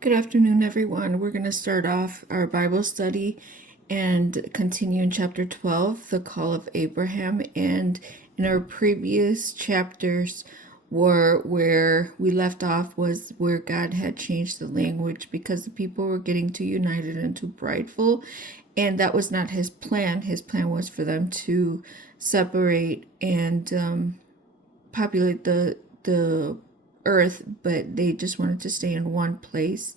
Good afternoon, everyone. We're going to start off our Bible study and continue in chapter 12, the call of Abraham. And in our previous chapters, were where we left off was where God had changed the language because the people were getting too united and too prideful. And that was not his plan. His plan was for them to separate and populate the earth, but they just wanted to stay in one place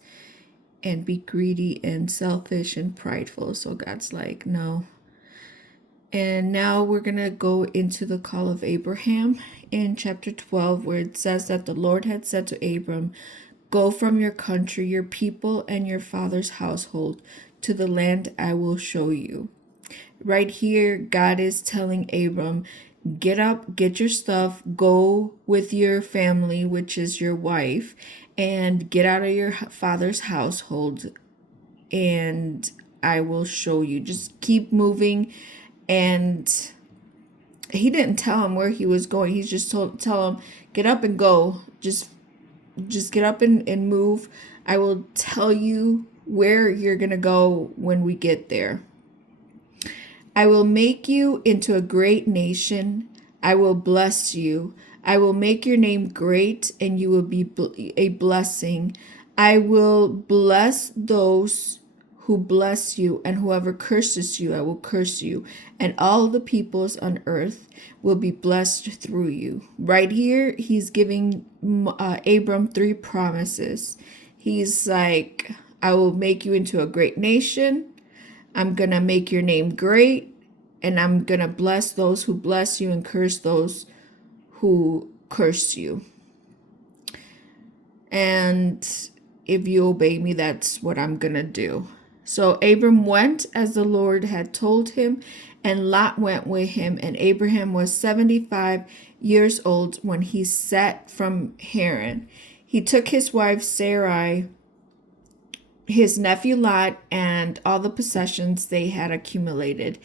and be greedy and selfish and prideful. So God's like, no. And now we're going to go into the call of Abraham in chapter 12, where it says that the Lord had said to Abram, "Go from your country, your people, and your father's household to the land I will show you." Right here, God is telling Abram, get up, get your stuff, go with your family, which is your wife, and get out of your father's household, and I will show you. Just keep moving. And he didn't tell him where he was going. He's just tell him, get up and go. Just get up and move. I will tell you where you're gonna go when we get there. I will make you into a great nation. I will bless you. I will make your name great, and you will be a blessing. I will bless those who bless you, and whoever curses you, I will curse you. And all the peoples on earth will be blessed through you. Right here, he's giving Abram three promises. He's like, I will make you into a great nation. I'm going to make your name great, and I'm going to bless those who bless you and curse those who curse you. And if you obey me, that's what I'm going to do. So Abram went as the Lord had told him, and Lot went with him. And Abraham was 75 years old when he set from Haran. He took his wife Sarai, his nephew Lot, and all the possessions they had accumulated,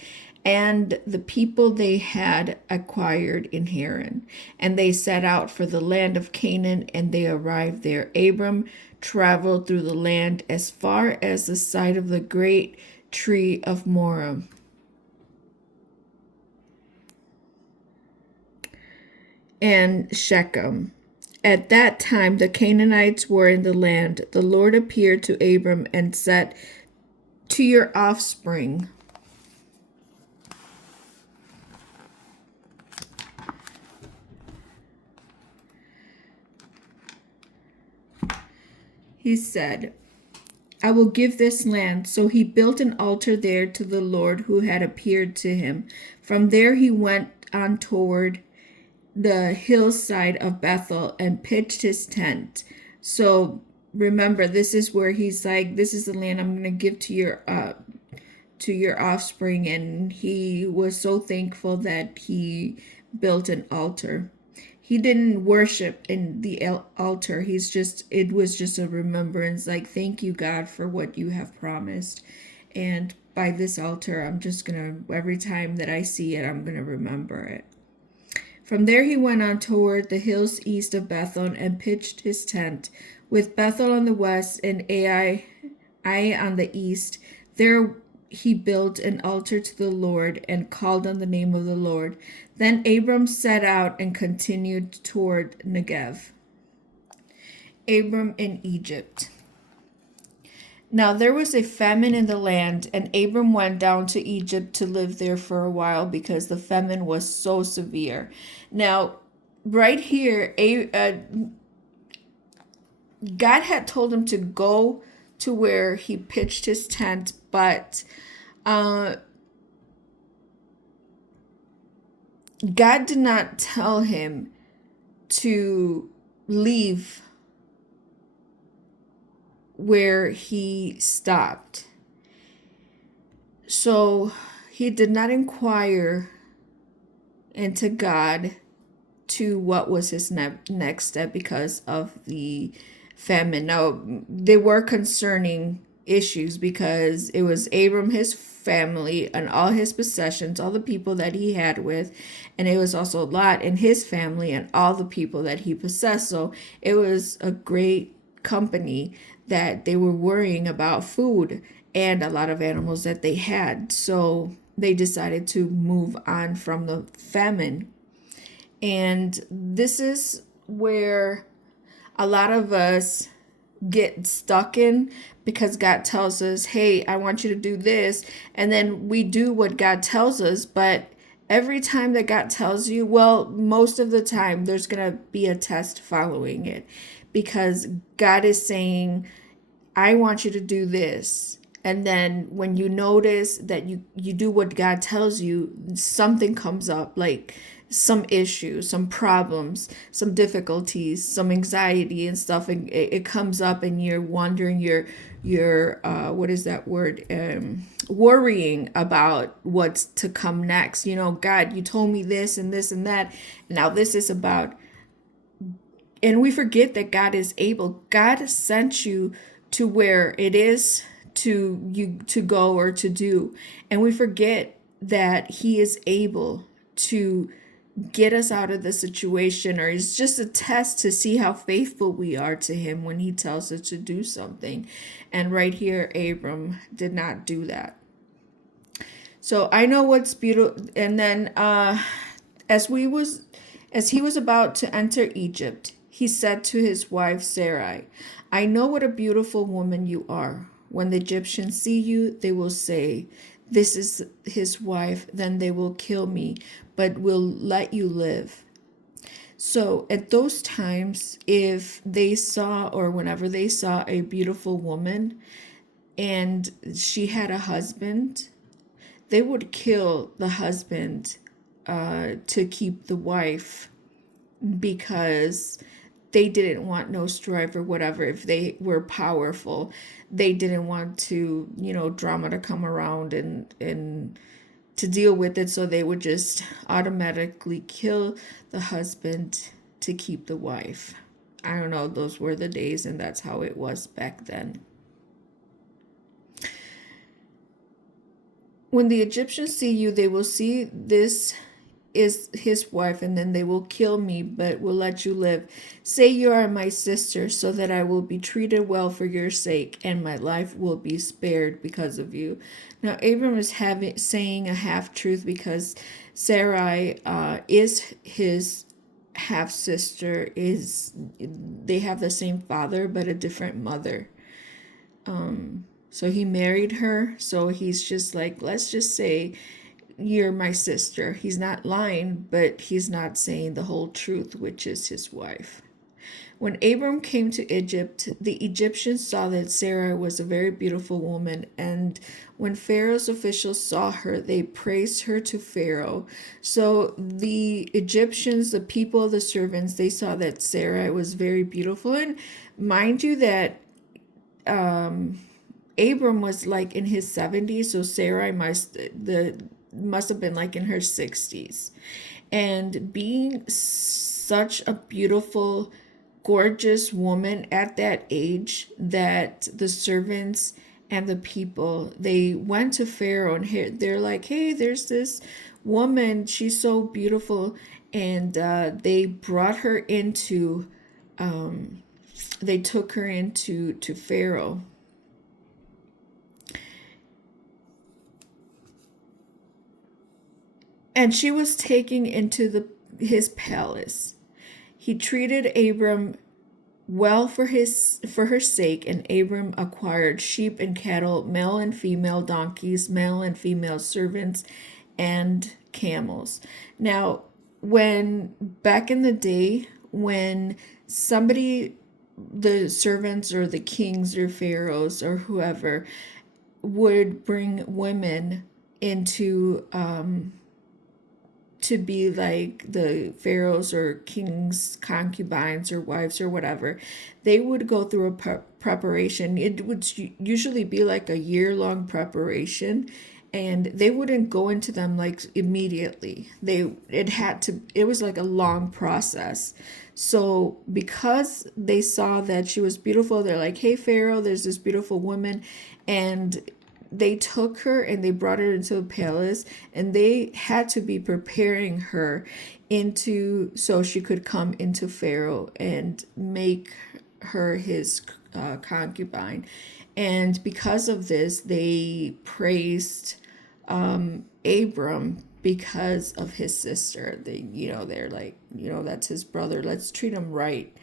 and the people they had acquired in Haran. And they set out for the land of Canaan, and they arrived there. Abram traveled through the land as far as the site of the great tree of Moreh. And Shechem. At that time, the Canaanites were in the land. The Lord appeared to Abram and said, "To your offspring." He said, "I will give this land." So he built an altar there to the Lord who had appeared to him. From there he went on toward the hillside of Bethel and pitched his tent. So remember, this is where he's like, this is the land I'm going to give to your offspring. And he was so thankful that he built an altar. He didn't worship in the altar. It was just a remembrance, like, thank you, God, for what you have promised. And by this altar, I'm just gonna, every time that I see it, I'm gonna remember it. From there he went on toward the hills east of Bethel and pitched his tent, with Bethel on the west and Ai on the east. There he built an altar to the Lord and called on the name of the Lord. Then Abram set out and continued toward Negev. Abram in Egypt. Now there was a famine in the land, and Abram went down to Egypt to live there for a while because the famine was so severe. Now, right here, God had told him to go to where he pitched his tent, but God did not tell him to leave where he stopped. So he did not inquire into God to what was his next step because of the famine. Now, they were concerning issues because it was Abram, his family, and all his possessions, all the people that he had with, and it was also Lot and his family and all the people that he possessed. So it was a great company that they were worrying about food and a lot of animals that they had. So they decided to move on from the famine. And this is where a lot of us get stuck in, because God tells us, hey, I want you to do this. And then we do what God tells us. But every time that God tells you, well, most of the time, there's going to be a test following it, because God is saying, I want you to do this. And then when you notice that you do what God tells you, something comes up, like some issues, some problems, some difficulties, some anxiety and stuff, and it comes up, and you're wondering, you're what is that word? Worrying about what's to come next. God, you told me this and this and that. Now this is about, and we forget that God is able. God sent you to where it is to you to go or to do. And we forget that he is able to get us out of the situation, or it's just a test to see how faithful we are to him when he tells us to do something. And right here, Abram did not do that. So I know what's beautiful. And then as he was about to enter Egypt, he said to his wife Sarai, I know what a beautiful woman you are. When the Egyptians see you, they will say, this is his wife. Then they will kill me, but will let you live. So at those times, if they saw, or whenever they saw a beautiful woman and she had a husband, they would kill the husband to keep the wife, because they didn't want no strife or whatever. If they were powerful, they didn't want to, drama to come around and to deal with it. So they would just automatically kill the husband to keep the wife. I don't know, those were the days, and that's how it was back then. When the Egyptians see you, they will see this is his wife, and then they will kill me, but will let you live. Say you are my sister, so that I will be treated well for your sake, and my life will be spared because of you. Now Abram is saying a half truth, because Sarai is his half sister. They have the same father but a different mother. So he married her. So he's just like, let's just say you're my sister. He's not lying, but he's not saying the whole truth, which is his wife. When Abram came to Egypt, the Egyptians saw that Sarah was a very beautiful woman, and when Pharaoh's officials saw her, they praised her to Pharaoh. So the Egyptians, the people, the servants, they saw that Sarah was very beautiful. And mind you that Abram was like in his 70s, so Sarai must have been like in her 60s. And being such a beautiful, gorgeous woman at that age, that the servants and the people, they went to Pharaoh, and they're like, hey, there's this woman, she's so beautiful. And they brought her into, they took her into Pharaoh. And she was taken into his palace. He treated Abram well for her sake, and Abram acquired sheep and cattle, male and female donkeys, male and female servants, and camels. Now, when back in the day, when somebody, the servants or the kings or pharaohs or whoever, would bring women into to be like the pharaohs or kings' concubines or wives or whatever, they would go through a preparation. It would usually be like a year-long preparation, and they wouldn't go into them like immediately. It was like a long process. So because they saw that she was beautiful, they're like, hey Pharaoh, there's this beautiful woman, and they took her and they brought her into a palace, and they had to be preparing her so she could come into Pharaoh and make her his concubine. And because of this, they praised Abram because of his sister. They're like, that's his brother. Let's treat him right,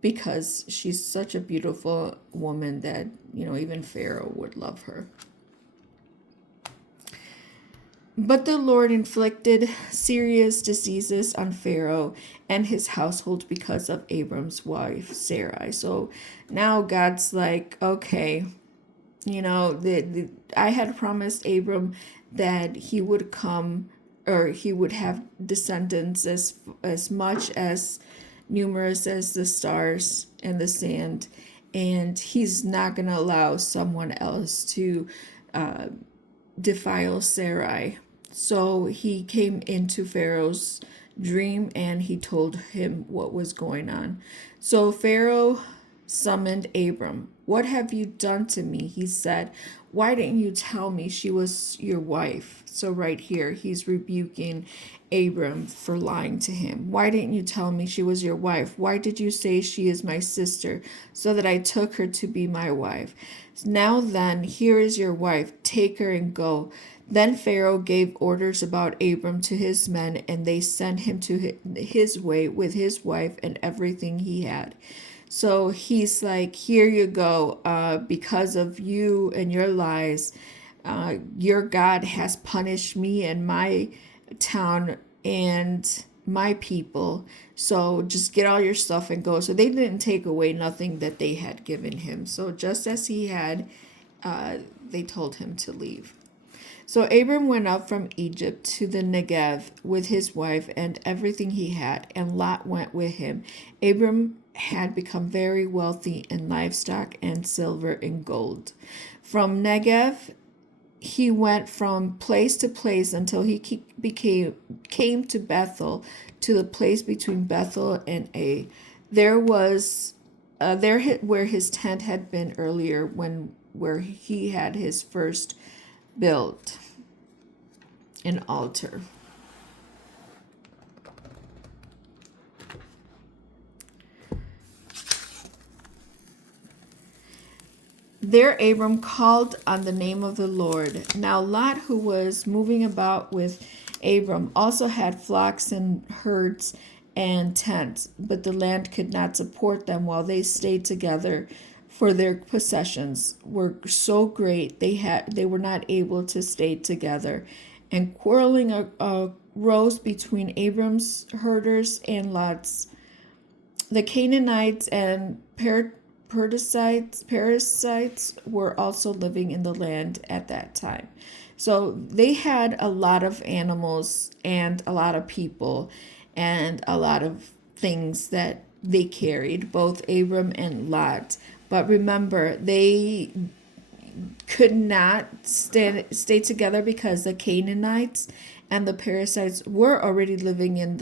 because she's such a beautiful woman that, even Pharaoh would love her. But the Lord inflicted serious diseases on Pharaoh and his household because of Abram's wife, Sarai. So now God's like, okay, I had promised Abram that he would come, or he would have descendants as much as numerous as the stars and the sand, and he's not going to allow someone else to defile Sarai. So he came into Pharaoh's dream and he told him what was going on. So Pharaoh summoned Abram. "What have you done to me?" he said. "Why didn't you tell me she was your wife?" So right here, he's rebuking Abram for lying to him. "Why didn't you tell me she was your wife? Why did you say she is my sister, so that I took her to be my wife? Now then, here is your wife. Take her and go." Then Pharaoh gave orders about Abram to his men, and they sent him to his way with his wife and everything he had. So he's like, here you go. Because of you and your lies, your God has punished me and my town and my people. So just get all your stuff and go. So they didn't take away nothing that they had given him. So just as he had, they told him to leave. So Abram went up from Egypt to the Negev with his wife and everything he had, and Lot went with him. Abram had become very wealthy in livestock and silver and gold. From Negev, he went from place to place until he came to Bethel, to the place between Bethel and Ai. There was where his tent had been earlier, where he had his first built an altar. There Abram called on the name of the Lord. Now Lot, who was moving about with Abram, also had flocks and herds and tents, but the land could not support them while they stayed together, for their possessions were so great they were not able to stay together. And quarreling arose between Abram's herders and Lot's. The Canaanites and Perizzites were also living in the land at that time. So they had a lot of animals and a lot of people and a lot of things that they carried, both Abram and Lot. But remember, they could not stay together because the Canaanites and the Perizzites were already living in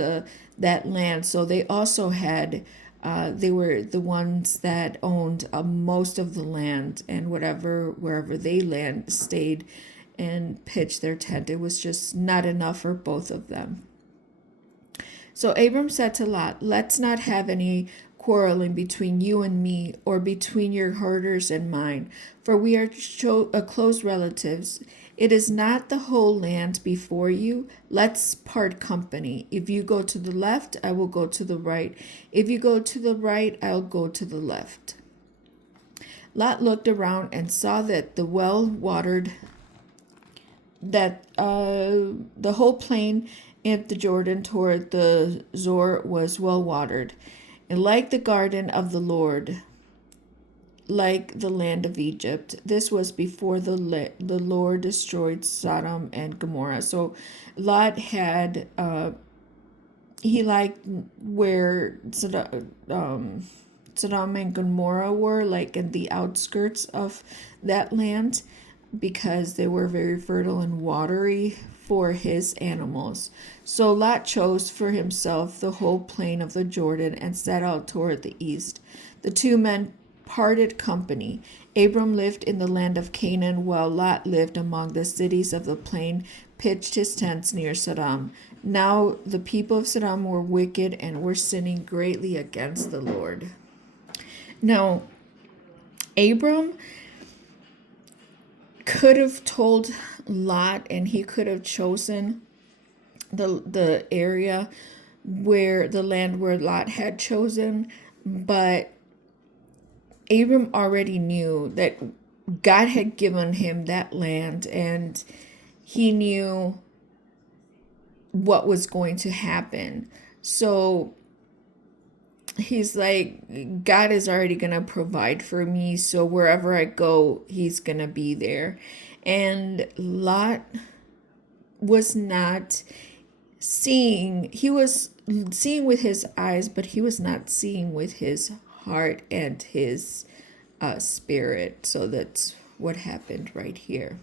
that land. So they also had they were the ones that owned most of the land, and wherever they stayed and pitched their tent. It was just not enough for both of them. So Abram said to Lot, "Let's not have any quarreling between you and me, or between your herders and mine, for we are close relatives. It is not the whole land before you. Let's part company. If you go to the left, I will go to the right. If you go to the right, I'll go to the left." Lot looked around and saw that the whole plain of the Jordan toward the Zor was well watered, and like the garden of the Lord, like the land of Egypt. This was before the Lord destroyed Sodom and Gomorrah. So Lot had he liked where Sodom and Gomorrah were, like in the outskirts of that land, because they were very fertile and watery for his animals. So Lot chose for himself the whole plain of the Jordan and set out toward the east. The two men parted company. Abram lived in the land of Canaan, while Lot lived among the cities of the plain, pitched his tents near Sodom. Now the people of Sodom were wicked and were sinning greatly against the Lord. Now, Abram could have told Lot, and he could have chosen the area where the land where Lot had chosen, but Abram already knew that God had given him that land, and he knew what was going to happen. So he's like, God is already going to provide for me, so wherever I go, he's going to be there. And Lot was not seeing, he was seeing with his eyes, but he was not seeing with his heart and his spirit. So that's what happened right here.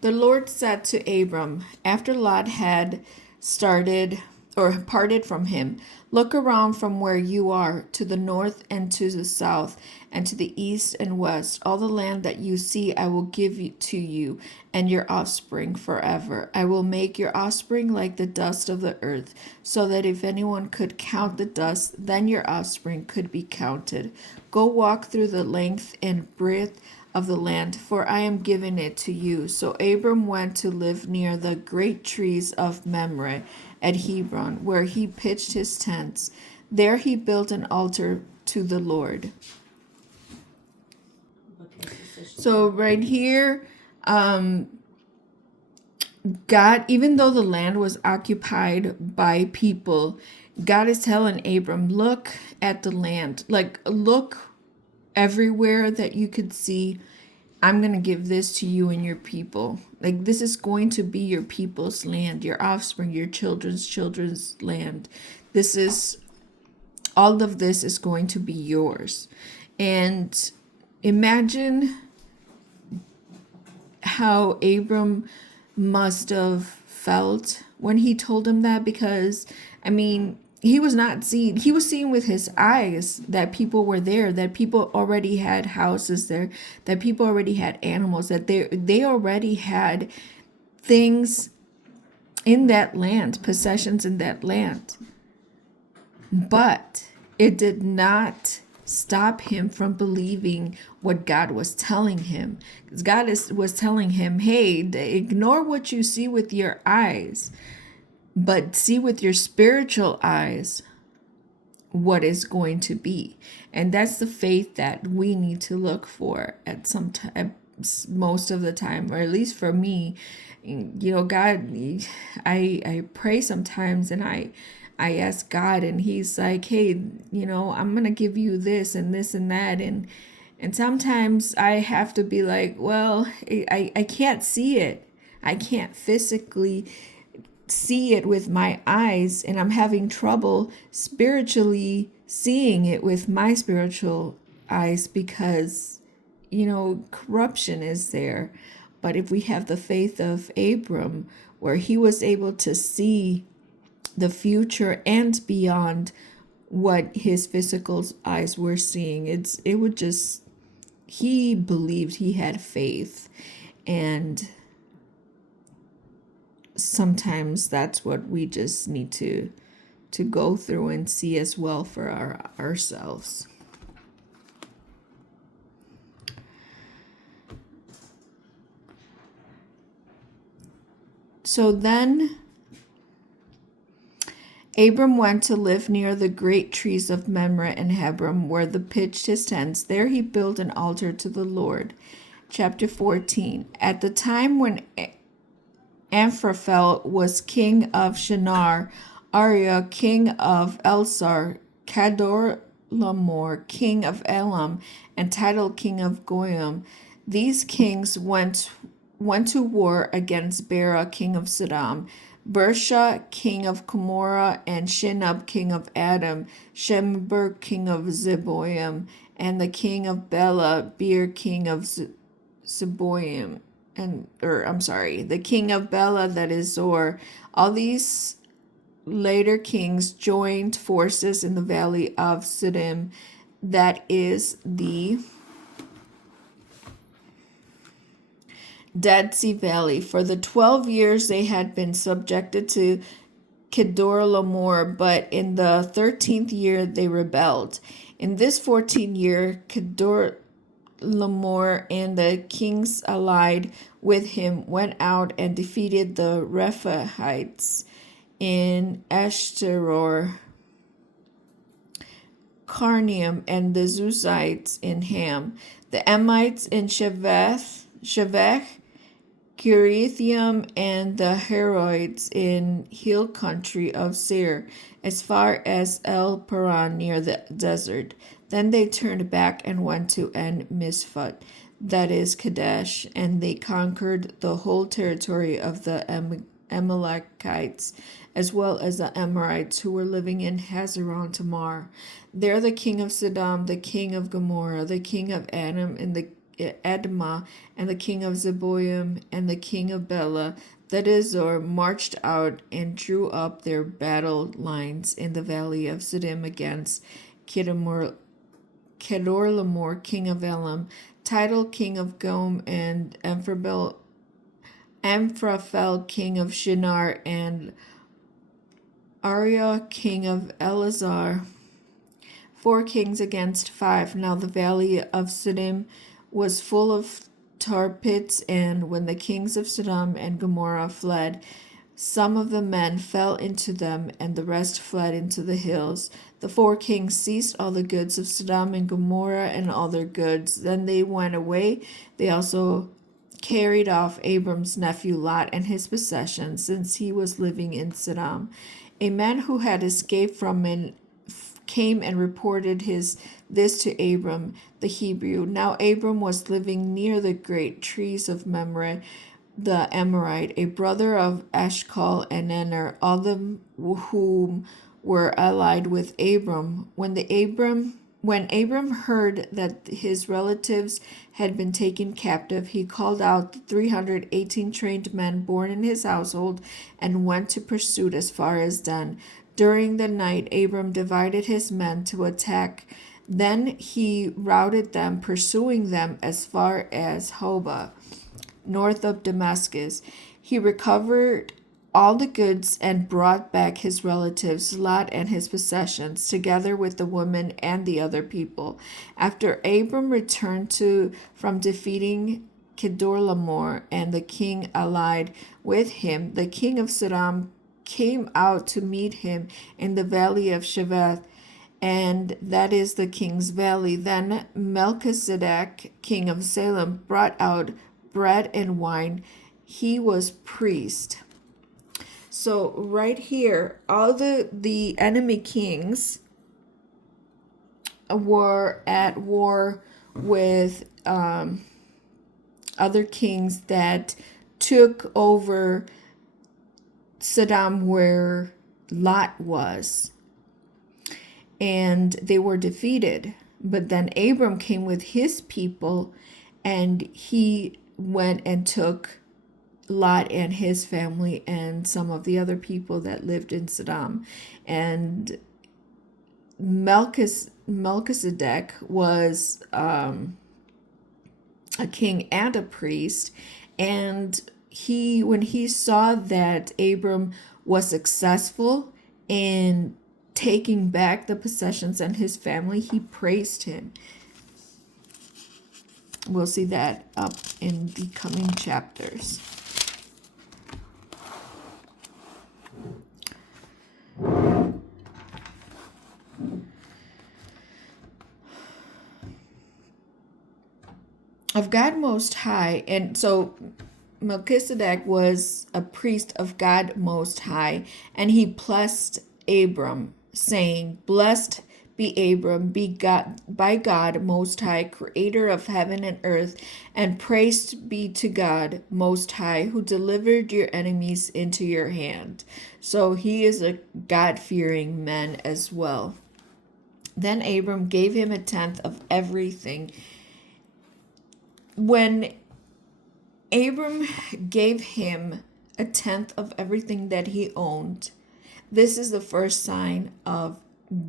The Lord said to Abram, after Lot had started or parted from him, look around from where you are to the north and to the south and to the east and west. All the land that you see I will give to you and your offspring forever. I will make your offspring like the dust of the earth, so that if anyone could count the dust, then your offspring could be counted. Go walk through the length and breadth of the land, for I am giving it to you. So Abram went to live near the great trees of Mamre at Hebron, where he pitched his tents. There he built an altar to the Lord. So right here, God, even though the land was occupied by people, God is telling Abram, look at the land. Like, look everywhere that you could see. I'm going to give this to you and your people. Like, this is going to be your people's land, your offspring, your children's land. This is, all of this is going to be yours. And imagine how Abram must have felt when he told him that, because, I mean, he was not seeing, he was seeing with his eyes that people were there, that people already had houses there, that people already had animals, that they already had things in that land, possessions in that land. But it did not stop him from believing what God was telling him. Because God was telling him, hey, ignore what you see with your eyes, but see with your spiritual eyes what is going to be. And that's the faith that we need to look for at some time, most of the time, or at least for me. You know, God, I pray sometimes, and I ask God, and he's like, hey, you know, I'm going to give you this and this and that. And sometimes I have to be like, well, I can't see it. I can't physically see it with my eyes, and I'm having trouble spiritually seeing it with my spiritual eyes, because, you know, corruption is there. But if we have the faith of Abram, where he was able to see the future and beyond what his physical eyes were seeing, it would just, he believed, he had faith. And sometimes that's what we just need to go through and see as well for ourselves. So then Abram went to live near the great trees of Mamre and Hebron, where he pitched his tents. There he built an altar to the Lord. Chapter 14. At the time when Amphraphel was king of Shinar, Ariah king of Elsar, Chedorlaomer king of Elam, and Tidal king of Goyim, these kings went to war against Bera king of Sodom, Bersha king of Gomorrah, and Shinab king of Adam, Shember king of Zeboim, and the king of Bela, Beer king of Zeboim, the king of Bela, that is Zor. All these later kings joined forces in the valley of Siddim, that is the Dead Sea Valley. For the 12 years they had been subjected to Chedorlaomer, but in the 13th year they rebelled. In this 14th year, Kedorlaomer and the kings allied with him went out and defeated the Rephaites in Ashtaroth, Carnium, and the Zuzites in Ham, the Emites in Shevech, Kirithaim, and the Heroites in hill country of Seir, as far as El Paran near the desert. Then they turned back and went to En Mishpat, that is Kadesh, and they conquered the whole territory of the Amalekites, as well as the Amorites who were living in Hazeron Tamar. There the king of Sodom, the king of Gomorrah, the king of Adam, and the Admah, and the king of Zeboim, and the king of Bela, that is Zor, marched out and drew up their battle lines in the valley of Siddim against Kedorlaomer, king of Elam, Tidal, king of Gom, and Amphraphel, king of Shinar, and Ariah, king of Elazar. 4 kings against 5. Now the valley of Siddim was full of tar pits, and when the kings of Sodom and Gomorrah fled, some of the men fell into them, and the rest fled into the hills. The 4 kings seized all the goods of Sodom and Gomorrah and all their goods. Then they went away. They also carried off Abram's nephew Lot and his possessions, since he was living in Sodom. A man who had escaped from it came and reported this to Abram the Hebrew. Now Abram was living near the great trees of Mamre the Amorite, a brother of Eshcol and Aner, all of whom were allied with Abram. When Abram heard that his relatives had been taken captive, he called out the 318 trained men born in his household and went to pursuit as far as Dan. During the night, Abram divided his men to attack. Then he routed them, pursuing them as far as Hobah, north of Damascus. He recovered all the goods and brought back his relatives, Lot and his possessions, together with the women and the other people. After Abram returned from defeating Kedorlaomer and the king allied with him, the king of Sodom came out to meet him in the valley of Sheveth, and that is the king's valley. Then Melchizedek, king of Salem, brought out bread and wine. He was priest. So right here, all the enemy kings were at war with other kings that took over Sodom, where Lot was, and they were defeated. But then Abram came with his people, and he went and took Lot and his family and some of the other people that lived in Sodom. And Melchizedek was a king and a priest, and when he saw that Abram was successful in taking back the possessions and his family, he praised him. We'll see that up in the coming chapters. Of God Most High, and so Melchizedek was a priest of God Most High, and he blessed Abram, saying, "Blessed be Abram, by God Most High, creator of heaven and earth, and praised be to God Most High, who delivered your enemies into your hand." So he is a God-fearing man as well. Then Abram gave him 1/10 of everything. When Abram gave him 1/10 of everything that he owned, this is the first sign of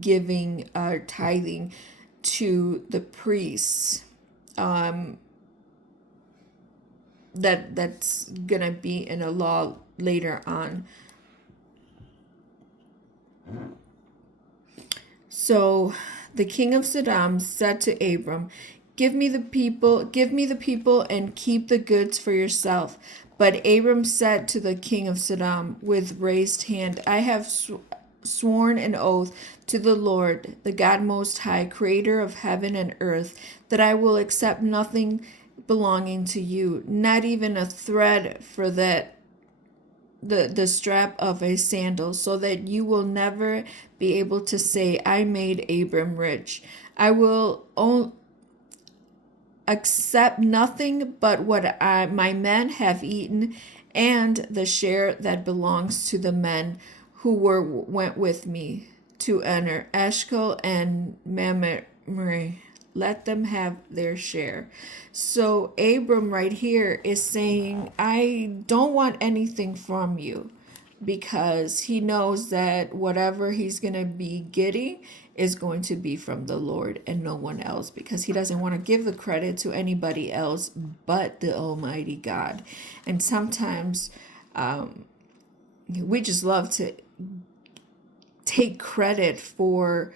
giving or tithing to the priests. That's gonna be in a law later on. So The king of Sodom said to Abram, give me the people and keep the goods for yourself. But Abram said to the king of Sodom with raised hand, I have sworn an oath to the Lord, the God Most High, creator of heaven and earth, that I will accept nothing belonging to you, not even a thread for the strap of a sandal, so that you will never be able to say, I made Abram rich. I will accept nothing but what my men have eaten, and the share that belongs to the men who went with me to enter Eshcol and Mamre. Let them have their share. So Abram right here is saying, I don't want anything from you, because he knows that whatever he's going to be getting is going to be from the Lord and no one else, because he doesn't want to give the credit to anybody else but the Almighty God. And sometimes we just love to take credit for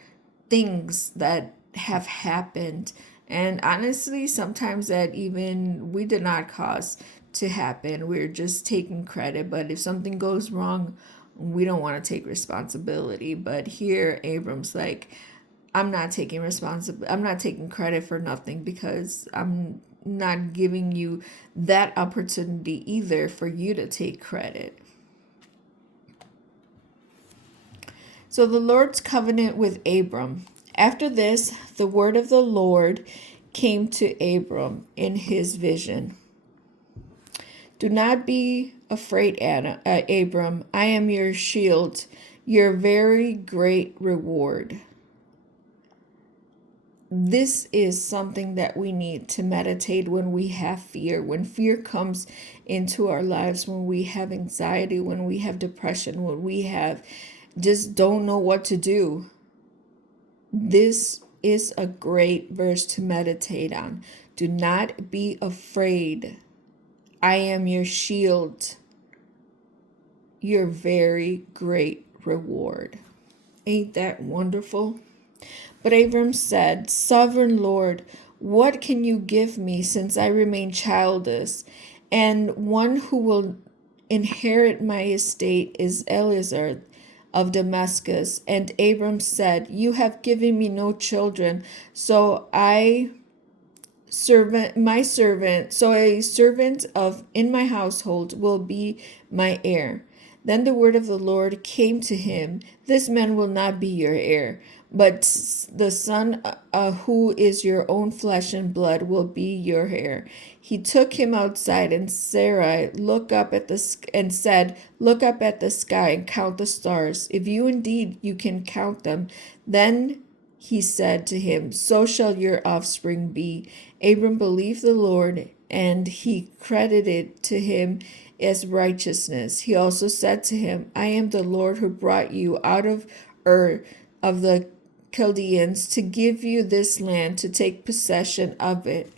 things that have happened, and honestly sometimes that even we did not cause to happen. We're just taking credit, but if something goes wrong, we don't want to take responsibility. But here Abram's like, I'm not taking credit for nothing, because I'm not giving you that opportunity either for you to take credit. So the Lord's covenant with Abram. After this, the word of the Lord came to Abram in his vision. Do not be afraid, Abram. I am your shield, your very great reward. This is something that we need to meditate when we have fear. When fear comes into our lives, when we have anxiety, when we have depression, when we have just don't know what to do. This is a great verse to meditate on. Do not be afraid. I am your shield, your very great reward. Ain't that wonderful? But Abram said, Sovereign Lord, what can you give me, since I remain childless, and one who will inherit my estate is Eliezer of Damascus? And Abram said, You have given me no children, so a servant of in my household will be my heir. Then the word of the Lord came to him, This man will not be your heir, but the son who is your own flesh and blood will be your heir. He took him outside, and Sarai said, Look up at the sky and count the stars, if you can count them. Then he said to him, So shall your offspring be. Abram believed the Lord, and he credited to him as righteousness. He also said to him, I am the Lord who brought you out of Ur of the Chaldeans to give you this land to take possession of it.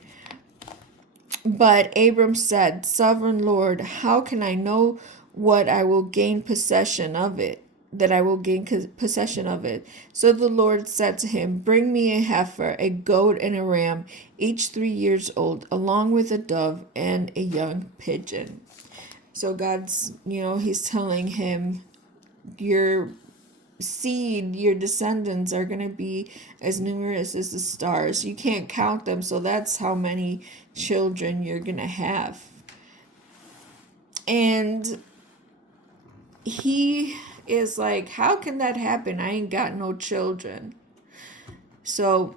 But Abram said, Sovereign Lord, how can I know what I will gain possession of it? That I will gain possession of it. So the Lord said to him, Bring me a heifer, a goat, and a ram, each 3 years old, along with a dove and a young pigeon. So God's, he's telling him, your seed, your descendants are going to be as numerous as the stars. You can't count them, so that's how many children you're going to have. And he is like, how can that happen? I ain't got no children. So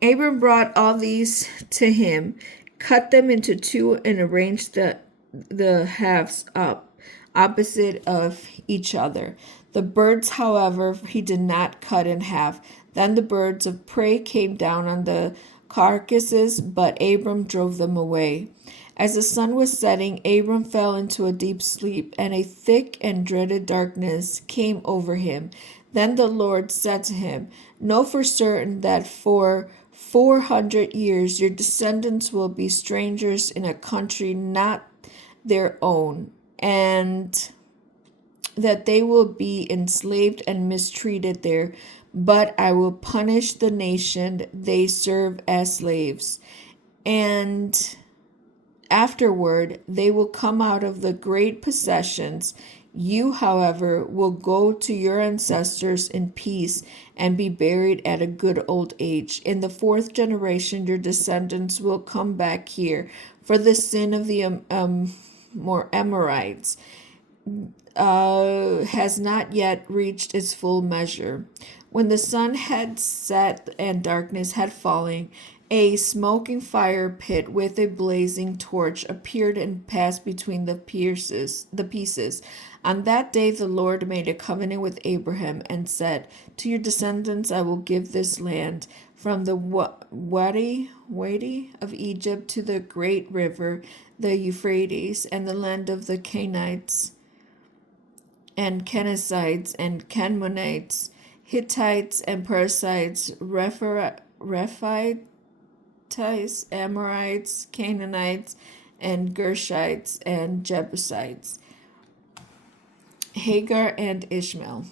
Abram brought all these to him, cut them into two, and arranged the halves up opposite of each other. The birds, however, he did not cut in half. Then the birds of prey came down on the carcasses, but Abram drove them away. As the sun was setting, Abram fell into a deep sleep, and a thick and dreaded darkness came over him. Then the Lord said to him, Know for certain that for 400 years your descendants will be strangers in a country not their own, and that they will be enslaved and mistreated there. but I will punish the nation they serve as slaves. And afterward, they will come out of the great possessions. You, however, will go to your ancestors in peace and be buried at a good old age. In the fourth generation, your descendants will come back here, for the sin of the Amorites has not yet reached its full measure. When the sun had set and darkness had fallen, a smoking fire pit with a blazing torch appeared and passed between the pieces. On that day the Lord made a covenant with Abraham and said, "To your descendants I will give this land, from the Wadi of Egypt to the great river, the Euphrates, and the land of the Canaanites and Kenizzites and Canaanites, Hittites and Perizzites, Rephites, Amorites, Canaanites, and Gershites and Jebusites, Hagar and Ishmael."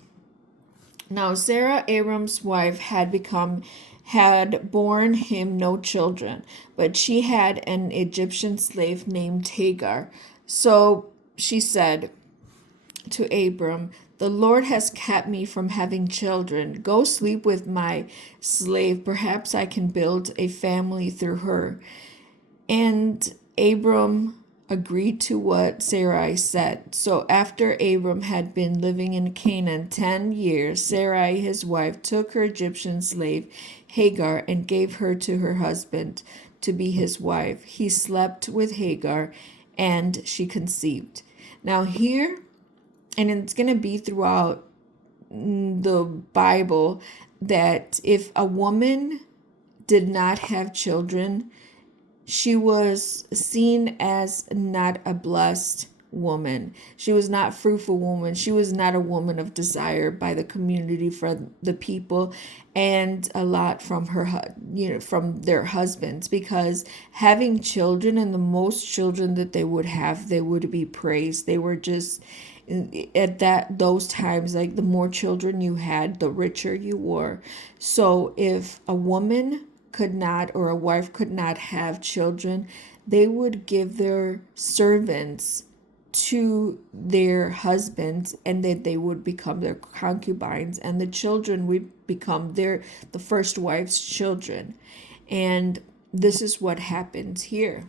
Now Sarah, Abram's wife, had borne him no children, but she had an Egyptian slave named Hagar. So she said to Abram, "The Lord has kept me from having children. Go sleep with my slave. Perhaps I can build a family through her." And Abram agreed to what Sarai said. So after Abram had been living in Canaan 10 years, Sarai, his wife, took her Egyptian slave Hagar and gave her to her husband to be his wife. He slept with Hagar and she conceived. Now here, and it's going to be throughout the Bible, that if a woman did not have children, she was seen as not a blessed woman. She was not a fruitful woman. She was not a woman of desire by the community, for the people, and a lot from from their husbands, because having children, and the most children that they would have, they would be praised. They were just at those times, like, the more children you had, the richer you were. So if a woman could not, or a wife could not have children, they would give their servants to their husbands, and that they would become their concubines, and the children would become the first wife's children. And this is what happens here.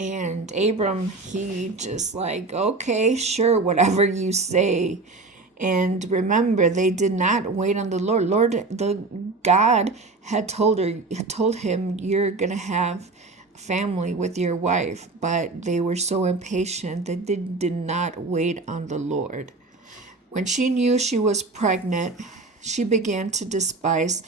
And Abram, he just like, okay, sure, whatever you say. And remember, they did not wait on the Lord. God had told him, "You're gonna have family with your wife," but they were so impatient that they did not wait on the Lord. When she knew she was pregnant, she began to despise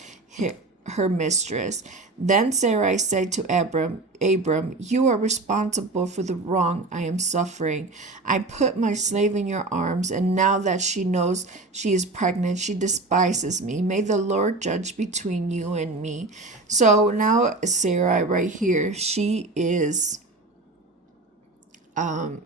her mistress. Then Sarai said to Abram, "You are responsible for the wrong I am suffering. I put my slave in your arms, and now that she knows she is pregnant, she despises me. May the Lord judge between you and me." So now Sarai right here, she is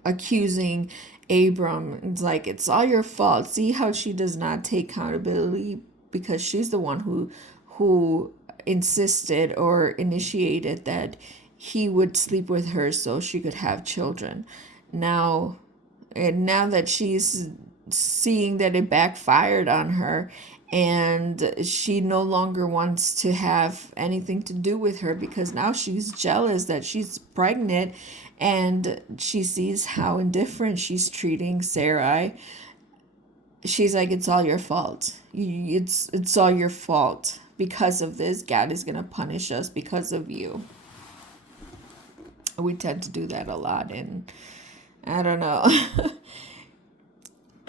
accusing Abram. It's like, it's all your fault. See how she does not take accountability, because she's the one who insisted or initiated that he would sleep with her so she could have children. Now that she's seeing that it backfired on her, and she no longer wants to have anything to do with her, because now she's jealous that she's pregnant, and she sees how indifferent she's treating Sarai. She's like, it's all your fault. It's all your fault. Because of this, God is going to punish us because of you. We tend to do that a lot, and I don't know.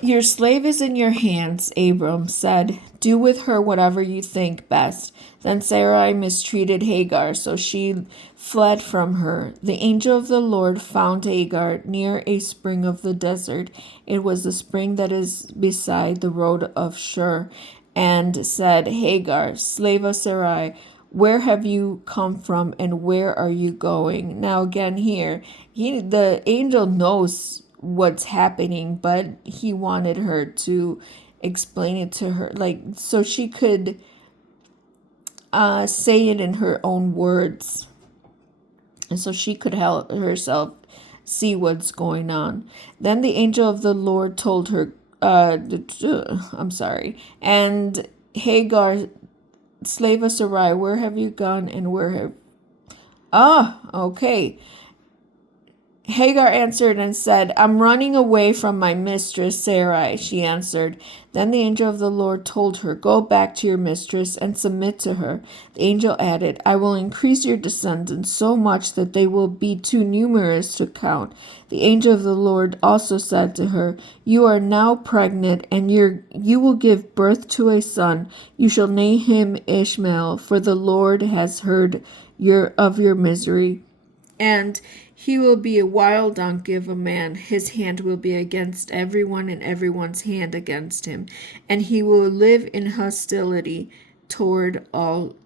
"Your slave is in your hands," Abram said. "Do with her whatever you think best." Then Sarai mistreated Hagar, so she fled from her. The angel of the Lord found Hagar near a spring of the desert. It was the spring that is beside the road of Shur, and said, "Hagar, slave of Sarai, where have you come from, and where are you going?" Now again here, the angel knows what's happening, but he wanted her to explain it to her, like, so she could say it in her own words, and so she could help herself see what's going on. Then the angel of the Lord told her, I'm sorry, and Hagar, slave of Sarai, where have you gone and where have... Okay. Hagar answered and said, I'm running away from my mistress Sarai, she answered. Then the angel of the Lord told her, Go back to your mistress and submit to her. The angel added, I will increase your descendants so much that they will be too numerous to count. The angel of the Lord also said to her, You are now pregnant, and you will give birth to a son. You shall name him Ishmael, for the Lord has heard of your misery. And he will be a wild donkey of a man. His hand will be against everyone, and everyone's hand against him. And he will live in hostility toward all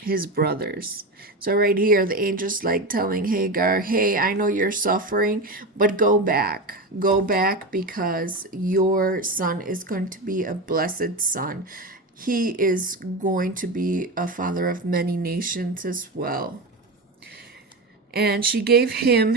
his brothers. So right here, the angel's like telling Hagar, hey, I know you're suffering, but go back. Go back, because your son is going to be a blessed son. He is going to be a father of many nations as well. And she gave him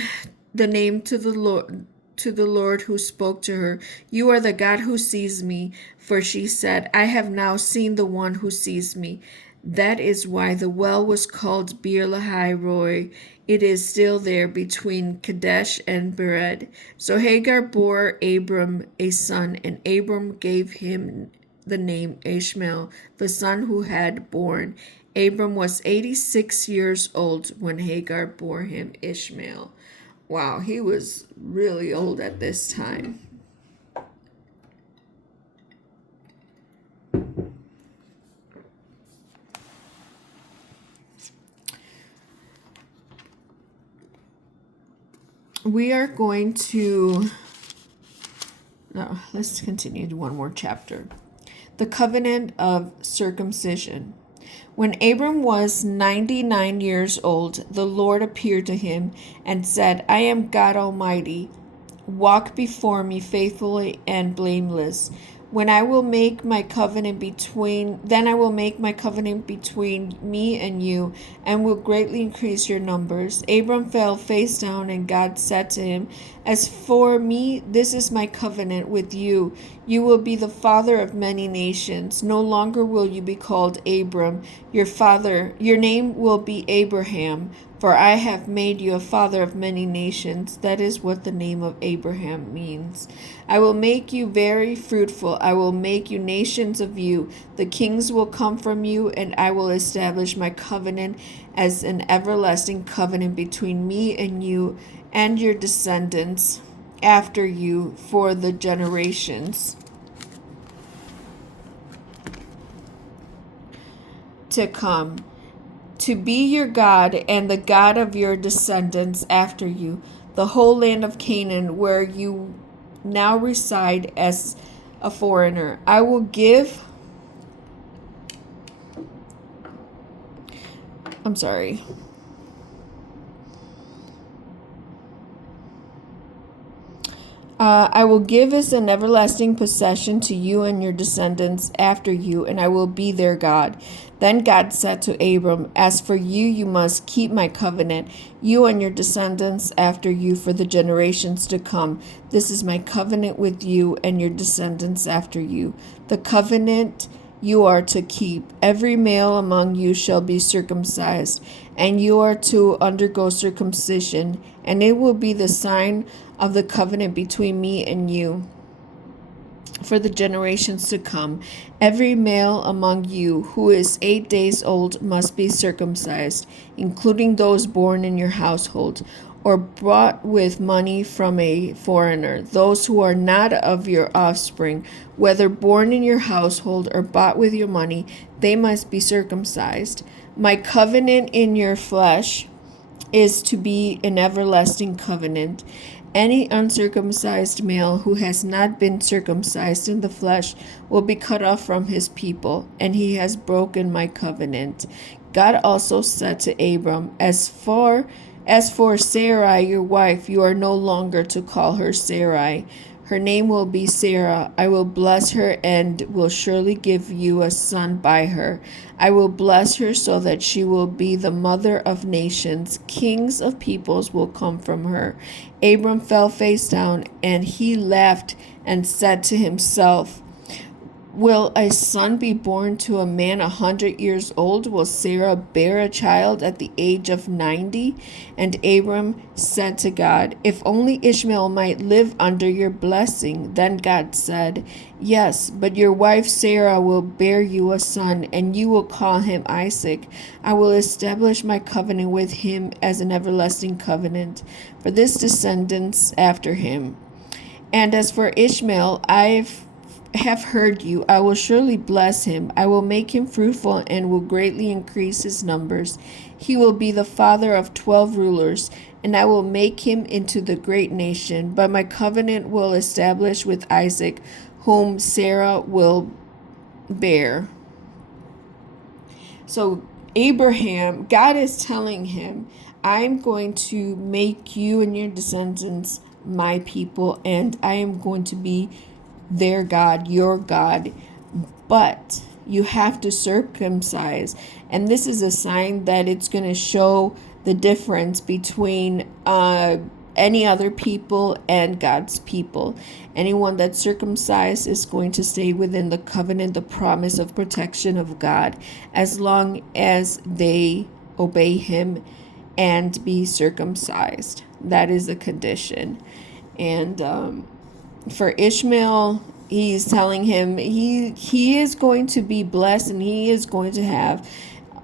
the name to the Lord who spoke to her. You are the God who sees me. For she said, I have now seen the one who sees me. That is why the well was called Beer Lahai Roi. It is still there between Kadesh and Bered. So Hagar bore Abram a son, and Abram gave him the name Ishmael, the son who had born. Abram was 86 years old when Hagar bore him Ishmael. Wow, he was really old at this time. We are going to... No, let's continue to one more chapter. The covenant of circumcision. When Abram was 99 years old, the Lord appeared to him and said, I am God Almighty. Walk before me faithfully and blameless. Then I will make my covenant between me and you, and will greatly increase your numbers. Abram fell face down, and God said to him, As for me, this is my covenant with you. You will be the father of many nations. No longer will you be called Abram. Your name will be Abraham, for I have made you a father of many nations. That is what the name of Abraham means. I will make you very fruitful. I will make you nations of you. The kings will come from you, and I will establish my covenant as an everlasting covenant between me and you and your descendants after you for the generations to come, to be your God and the God of your descendants after you, the whole land of Canaan where you now reside as a foreigner. I will give as an everlasting possession to you and your descendants after you, and I will be their God. Then God said to Abram, As for you, you must keep my covenant, you and your descendants after you for the generations to come. This is my covenant with you and your descendants after you. The covenant you are to keep. Every male among you shall be circumcised, and you are to undergo circumcision, and it will be the sign of the covenant between me and you for the generations to come. Every male among you who is 8 days old must be circumcised, including those born in your household, or brought with money from a foreigner. Those who are not of your offspring, whether born in your household or bought with your money, they must be circumcised. My covenant in your flesh is to be an everlasting covenant. Any uncircumcised male who has not been circumcised in the flesh will be cut off from his people, and he has broken my covenant. God also said to Abram, As for Sarai, your wife, you are no longer to call her Sarai. Her name will be Sarah. I will bless her and will surely give you a son by her. I will bless her so that she will be the mother of nations. Kings of peoples will come from her. Abram fell face down, and he laughed and said to himself, will a son be born to a man 100 years old? Will Sarah bear a child at the age of 90? And Abram said to God, if only Ishmael might live under your blessing. Then God said, yes, but your wife Sarah will bear you a son, and you will call him Isaac. I will establish my covenant with him as an everlasting covenant for this descendants after him. And as for Ishmael, have heard you. I will surely bless him. I will make him fruitful and will greatly increase his numbers. He will be the father of 12 rulers, and I will make him into the great nation. But my covenant will establish with Isaac, whom Sarah will bear. So Abraham, God is telling him, I'm going to make you and your descendants my people, and I am going to be their God, your God, but you have to circumcise. And this is a sign that it's going to show the difference between any other people and God's people. Anyone that's circumcised is going to stay within the covenant, the promise of protection of God, as long as they obey him and be circumcised. That is a condition. And for Ishmael, he's telling him he is going to be blessed, and he is going to have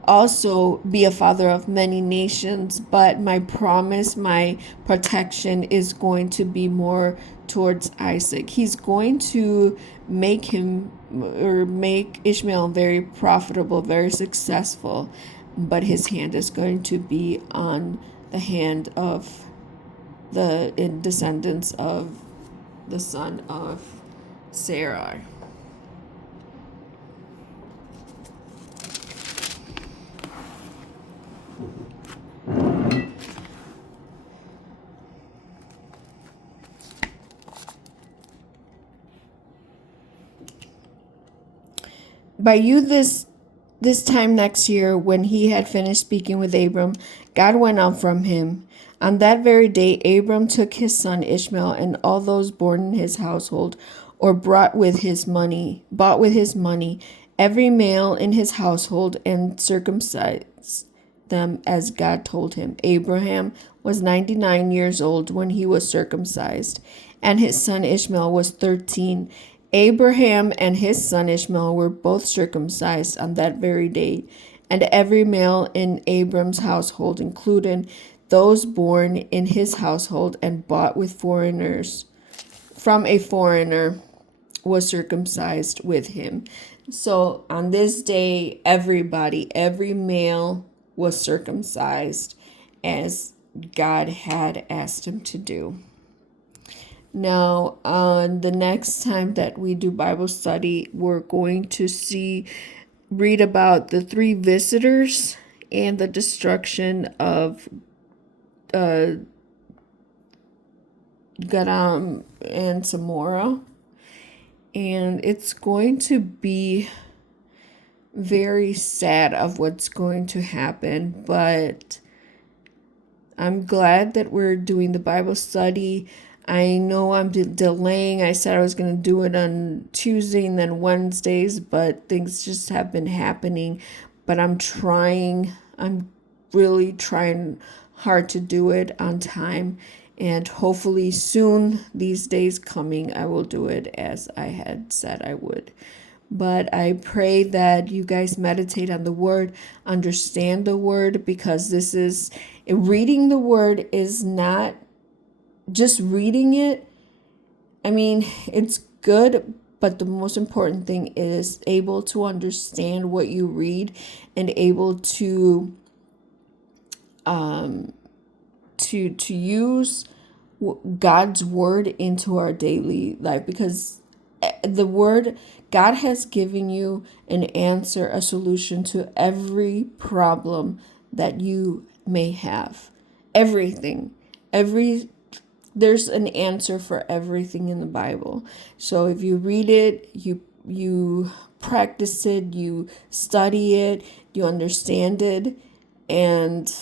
also be a father of many nations, but my promise, my protection is going to be more towards Isaac. He's going to make Ishmael very profitable, very successful, but his hand is going to be on the hand of the descendants of the son of Sarai. By you this time next year, when he had finished speaking with Abram, God went out from him. On that very day, Abram took his son Ishmael and all those born in his household, or bought with his money, every male in his household, and circumcised them as God told him. Abraham was 99 years old when he was circumcised, and his son Ishmael was 13. Abraham and his son Ishmael were both circumcised on that very day, and every male in Abram's household, including those born in his household and bought with foreigners from a foreigner, was circumcised with him. So on this day, every male was circumcised as God had asked him to do. Now, on the next time that we do Bible study, we're going to read about the 3 visitors and the destruction of Gadam and Samora. And it's going to be very sad of what's going to happen, but I'm glad that we're doing the Bible study. I know I'm delaying. I said I was going to do it on Tuesday and then Wednesdays, but things just have been happening. But I'm really trying hard to do it on time. And hopefully soon, these days coming, I will do it as I had said I would. But I pray that you guys meditate on the word, understand the word, because reading the word is not just reading it. I mean, it's good, but the most important thing is able to understand what you read and able to use God's word into our daily life, because the word, God has given you an answer, a solution to every problem that you may have. Everything, every there's an answer for everything in the Bible. So if you read it, you practice it, you study it, you understand it, and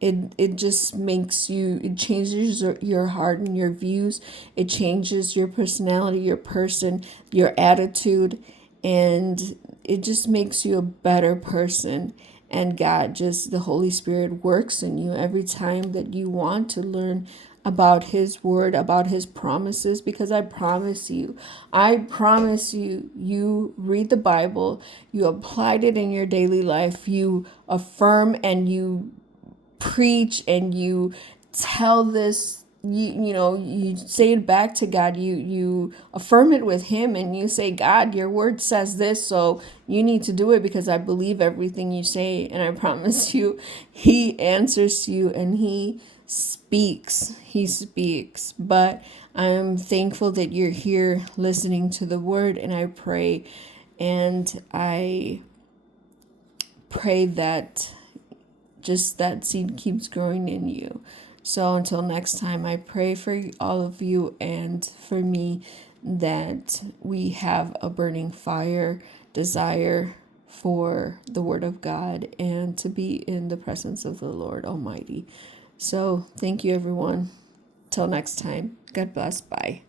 it just makes you, it changes your heart and your views. It changes your personality, your person, your attitude, and it just makes you a better person. And God, just the Holy Spirit works in you every time that you want to learn about his word, about his promises, because I promise you, you read the Bible, you applied it in your daily life, you affirm and you preach and you tell this, you say it back to God, you affirm it with him, and you say, God, your word says this, so you need to do it because I believe everything you say. And I promise you, he answers you and he speaks. But I'm thankful that you're here listening to the word, and I pray that just that seed keeps growing in you. So until next time, I pray for all of you and for me that we have a burning fire, desire for the Word of God and to be in the presence of the Lord Almighty. So thank you, everyone. Till next time. God bless. Bye.